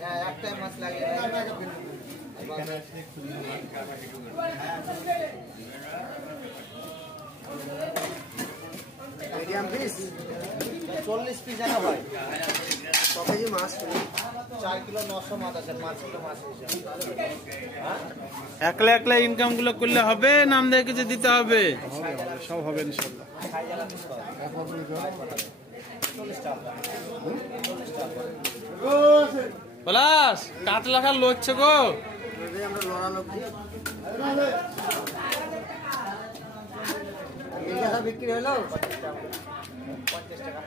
হ্যাঁ একটা মাছ লাগে মিডিয়াম পিস 40 পিস আনা হয় কত কেজি মাছ 4 কিলো 900 মাছ আছে 5 কিলো মাছ একলা একলা ইনকাম গুলো করলে হবে নাম দিয়ে কিছু দিতে হবে সব হবে ইনশাআল্লাহ পলাশ কাতলা খা লচ্ছে গো আমরা লড়া লোক বিক্রি হলো 50 টাকা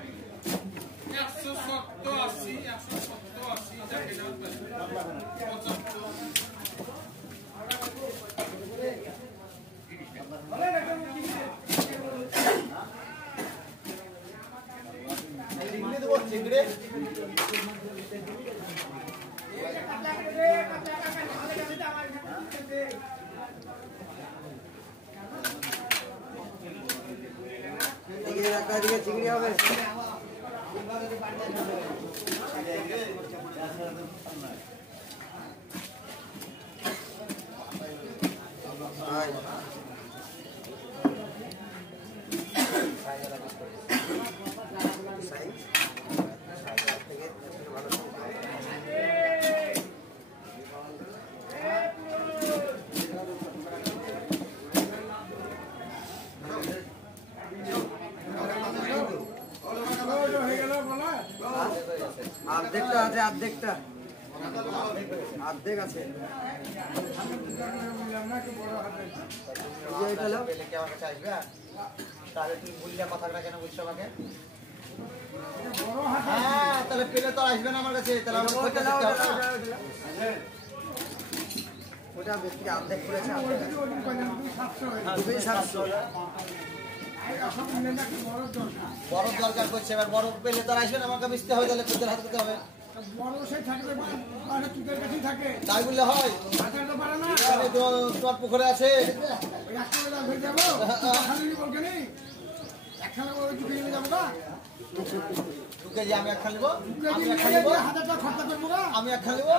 চিংড়ি হবে অর্ধেকটা আছে অর্ধেক আছে তাহলে তুমি ভুললে কথাটা কেন বলছো আমাকে হ্যাঁ তাহলে পেলে তো আসবে না আমার কাছে তাহলে ওটা ব্যক্তি অর্ধেক করেছে বড় দরকার করছে এবার বড় পেলে তো আসবে না আমাকে মিশতে হবে তাহলে তোদের হাতে হবে তাই বললে হয় তোমার পুকুরে আছে আমি এক খান নেবো আমি এক খান নেবো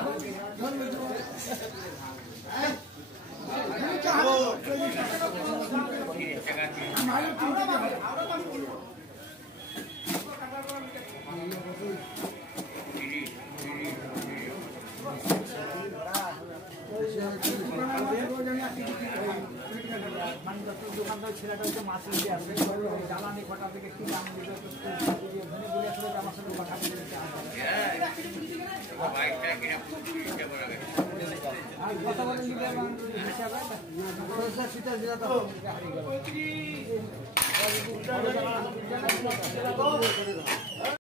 দোকানদার ছেলেটা হচ্ছে মাছ দিয়ে আসবে জ্বালানি কটা থেকে কি দাম দিবে আমার সাথে কথা বলে